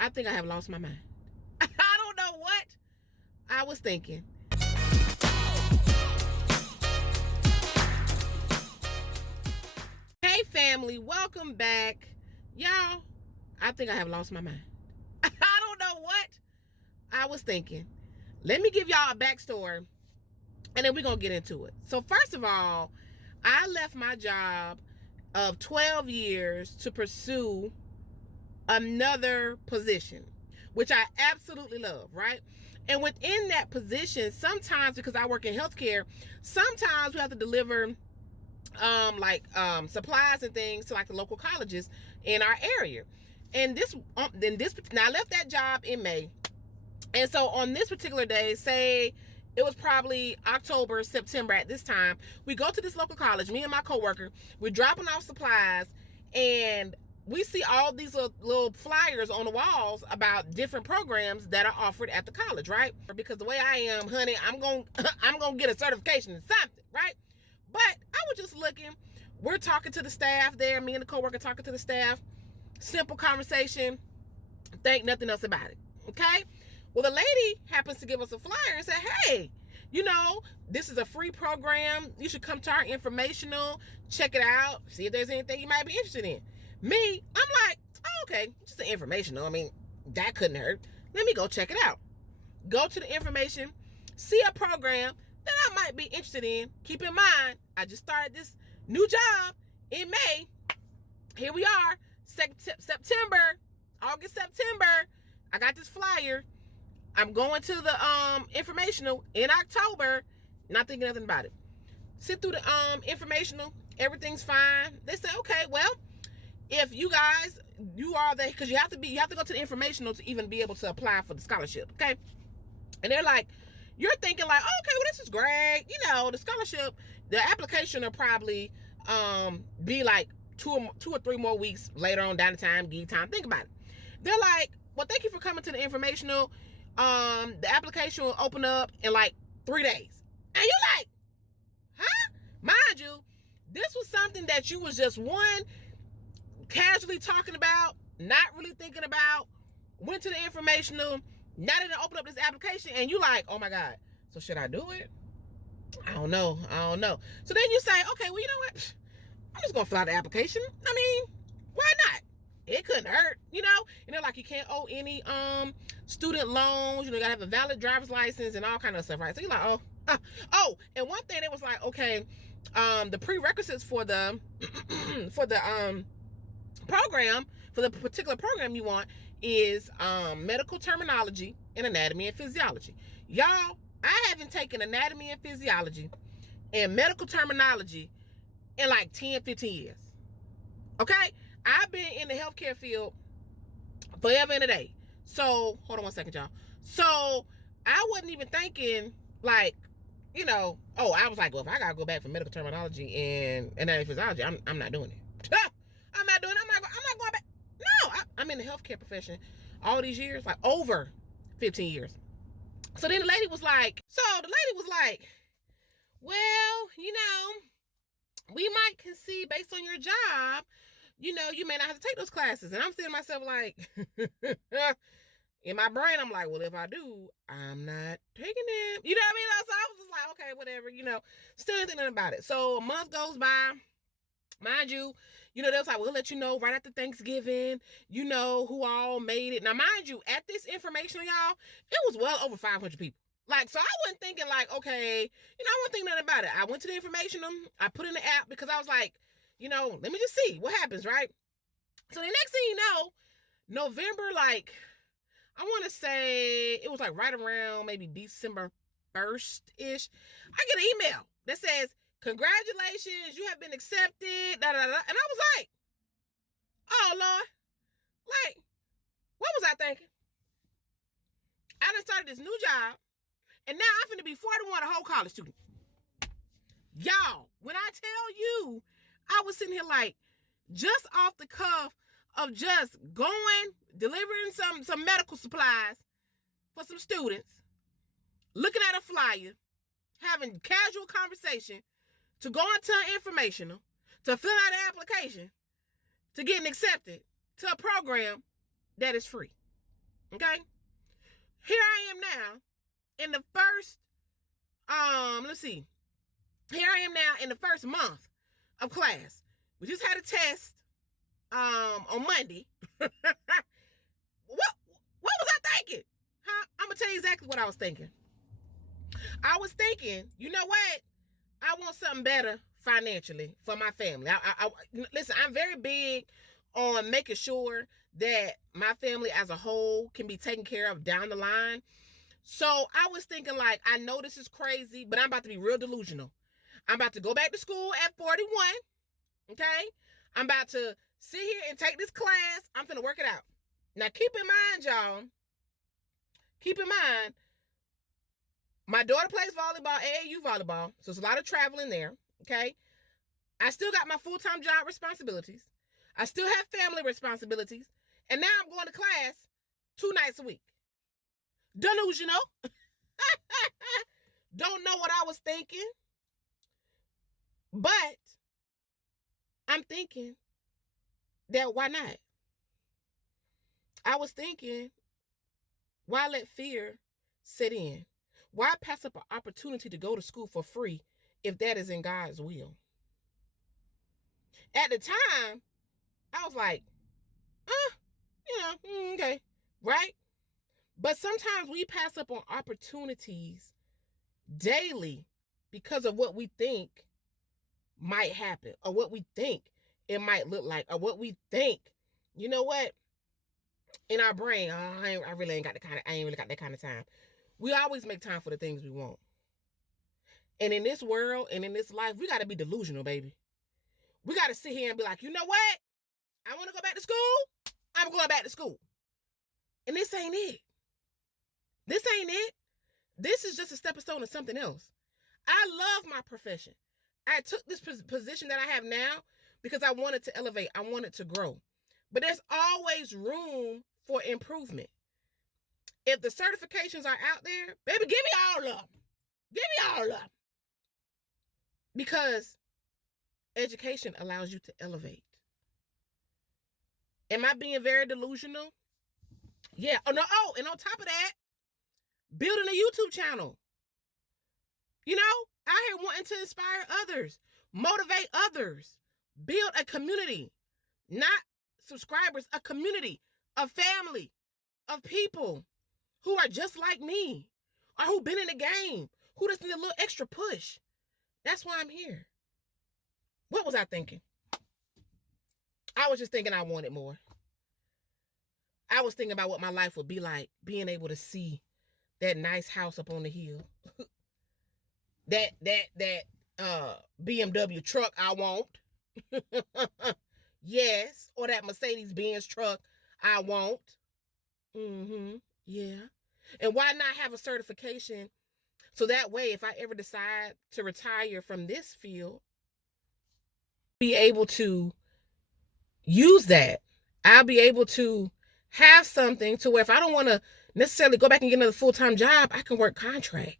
I think I have lost my mind. I don't know what I was thinking. Hey family, welcome back. Y'all, I think I have lost my mind. I don't know what I was thinking. Let me give y'all a backstory and then we're going to get into it. So first of all, I left my job of 12 years to pursue another position, which I absolutely love, right? And within that position, sometimes because I work in healthcare, sometimes we have to deliver supplies and things to like the local colleges in our area. And now I left that job in May. And so on this particular day, say it was probably October, September at this time, we go to this local college, me and my coworker, we're dropping off supplies, and we see all these little flyers on the walls about different programs that are offered at the college, right? Because the way I am, honey, I'm gonna get a certification in something, right? But I was just looking. We're talking to the staff there, me and the coworker talking to the staff. Simple conversation. Think nothing else about it. Okay? Well, the lady happens to give us a flyer and say, hey, this is a free program. You should come to our informational, check it out, see if there's anything you might be interested in. Me, I'm like, oh, okay, just the informational. I mean, that couldn't hurt. Let me go check it out. Go to the information, see a program that I might be interested in. Keep in mind, I just started this new job in May. Here we are, August, September. I got this flyer. I'm going to the informational in October, not thinking nothing about it. Sit through the informational, everything's fine. They say, okay, well, if you guys, because you have to go to the informational to even be able to apply for the scholarship, okay? And they're like, you're thinking like, oh, okay, well, this is great. The scholarship, the application will probably be like two or three more weeks later on down the time, gig time. Think about it. They're like, well, thank you for coming to the informational. The application will open up in like 3 days. And you're like, huh? Mind you, this was something that you was just casually talking about, not really thinking about, went to the informational, now that they open up this application, and you like, oh my God, so should I do it? I don't know. So then you say, okay, well, you know what? I'm just gonna fill out the application. I mean, why not? It couldn't hurt, And they're like, you can't owe any student loans. You gotta have a valid driver's license and all kind of stuff, right? So you're like, oh, and one thing, it was like, okay, the prerequisites for the program, for the particular program you want, is medical terminology and anatomy and physiology. Y'all, I haven't taken anatomy and physiology and medical terminology in like 10, 15 years. Okay? I've been in the healthcare field forever and a day. So, hold on one second, y'all. So, I wasn't even thinking like, I was like, well, if I gotta go back for medical terminology and anatomy and physiology, I'm not doing it. I'm not doing it. I'm not going back. No, I'm in the healthcare profession all these years, like over 15 years. So then the lady was like, well, we might concede based on your job, you may not have to take those classes. And I'm saying to myself, like, in my brain, I'm like, well, if I do, I'm not taking them. You know what I mean? So I was just like, okay, whatever, still thinking about it. So a month goes by. Mind you, they was like, we'll let you know right after Thanksgiving, who all made it. Now, mind you, at this information, y'all, it was well over 500 people. Like, so I wasn't thinking like, okay, I wasn't thinking nothing about it. I went to the information, I put in the app because I was like, let me just see what happens, right? So the next thing you know, November, like, I want to say it was like right around maybe December 1st-ish, I get an email that says, congratulations, you have been accepted, da, da, da. And I was like, oh, Lord, like, what was I thinking? I done started this new job, and now I'm finna be 41, a whole college student. Y'all, when I tell you, I was sitting here like, just off the cuff of just going, delivering some medical supplies for some students, looking at a flyer, having casual conversation, to go into an informational, to fill out an application, to getting accepted to a program that is free. Okay? Here I am now in the first, let's see. Here I am now in the first month of class. We just had a test on Monday. what was I thinking? Huh? I'm gonna tell you exactly what I was thinking. I was thinking, you know what? I want something better financially for my family. Listen, I'm very big on making sure that my family as a whole can be taken care of down the line. So I was thinking, like, I know this is crazy, but I'm about to be real delusional. I'm about to go back to school at 41. Okay? I'm about to sit here and take this class. I'm finna work it out. Now, keep in mind, y'all, keep in mind, my daughter plays volleyball, AAU volleyball, so it's a lot of traveling there, okay? I still got my full-time job responsibilities. I still have family responsibilities. And now I'm going to class 2 nights a week. Delusional. Don't know what I was thinking. But I'm thinking that why not? I was thinking, why let fear set in? Why pass up an opportunity to go to school for free if that is in God's will? At the time, I was like, okay, right? But sometimes we pass up on opportunities daily because of what we think might happen, or what we think it might look like, or what we think, you know what, in our brain, I really ain't really got that kind of time. We always make time for the things we want. And in this world and in this life, we got to be delusional, baby. We got to sit here and be like, you know what? I want to go back to school. I'm going back to school. And this ain't it. This ain't it. This is just a stepping stone to something else. I love my profession. I took this position that I have now because I wanted to elevate. I wanted to grow. But there's always room for improvement. If the certifications are out there, baby, give me all of them. Give me all of them. Because education allows you to elevate. Am I being very delusional? Yeah. Oh, no. Oh, and on top of that, building a YouTube channel. You know, out here wanting to inspire others, motivate others, build a community, not subscribers, a community, a family of people who are just like me, or who've been in the game, who just need a little extra push. That's why I'm here. What was I thinking? I was just thinking I wanted more. I was thinking about what my life would be like, being able to see that nice house up on the hill. that BMW truck I want. Yes, or that Mercedes-Benz truck I want. Yeah. And why not have a certification so that way if I ever decide to retire from this field, be able to use that. I'll be able to have something to where if I don't want to necessarily go back and get another full-time job, I can work contract.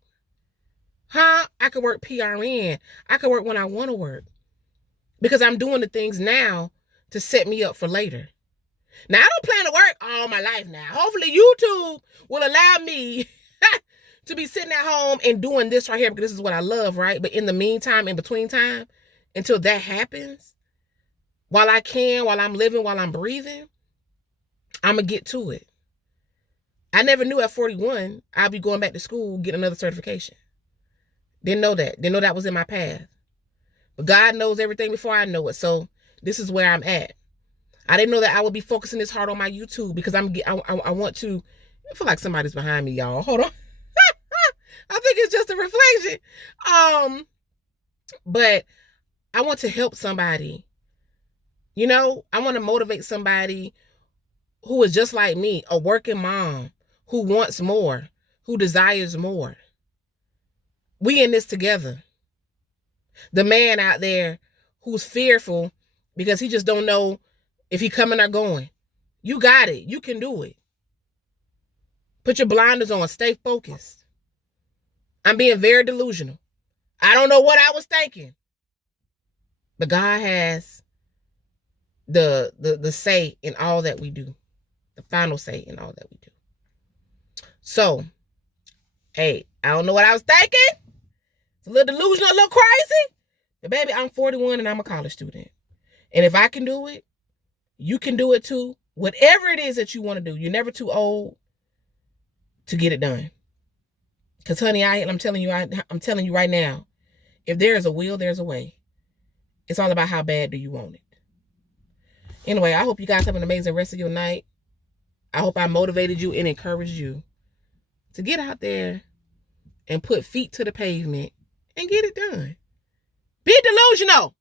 I can work PRN. I can work when I want to work. Because I'm doing the things now to set me up for later. Now, I don't plan to work all my life now. Hopefully, YouTube will allow me to be sitting at home and doing this right here because this is what I love, right? But in the meantime, in between time, until that happens, while I'm living, while I'm breathing, I'm going to get to it. I never knew at 41 I'd be going back to school, get another certification. Didn't know that. Didn't know that was in my path. But God knows everything before I know it. So this is where I'm at. I didn't know that I would be focusing this hard on my YouTube because I want to. I feel like somebody's behind me, y'all. Hold on. I think it's just a reflection. But I want to help somebody. You know, I want to motivate somebody who is just like me, a working mom who wants more, who desires more. We in this together. The man out there who's fearful because he just don't know if he coming or going. You got it. You can do it. Put your blinders on. Stay focused. I'm being very delusional. I don't know what I was thinking. But God has the say in all that we do. The final say in all that we do. So, hey, I don't know what I was thinking. It's a little delusional, a little crazy. But baby, I'm 41 and I'm a college student. And if I can do it, you can do it too. Whatever it is that you want to do, you're never too old to get it done. Because, honey, I'm telling you right now, if there is a will, there's a way. It's all about how bad do you want it. Anyway, I hope you guys have an amazing rest of your night. I hope I motivated you and encouraged you to get out there and put feet to the pavement and get it done. Be delusional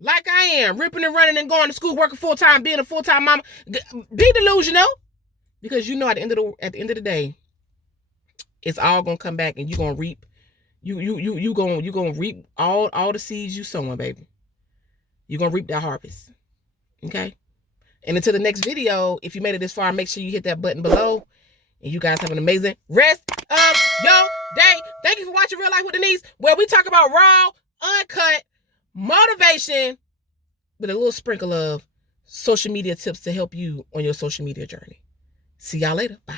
like I am, ripping and running and going to school, working full-time, being a full-time mama. Be delusional because you know at the end of the day, it's all gonna come back and you're gonna reap. You gonna reap all the seeds you sowing, baby. You're gonna reap that harvest. Okay? And until the next video, if you made it this far, make sure you hit that button below. And you guys have an amazing rest of your day. Thank you for watching Real Life with Denise, where we talk about raw, uncut motivation with a little sprinkle of social media tips to help you on your social media journey. See y'all later. Bye.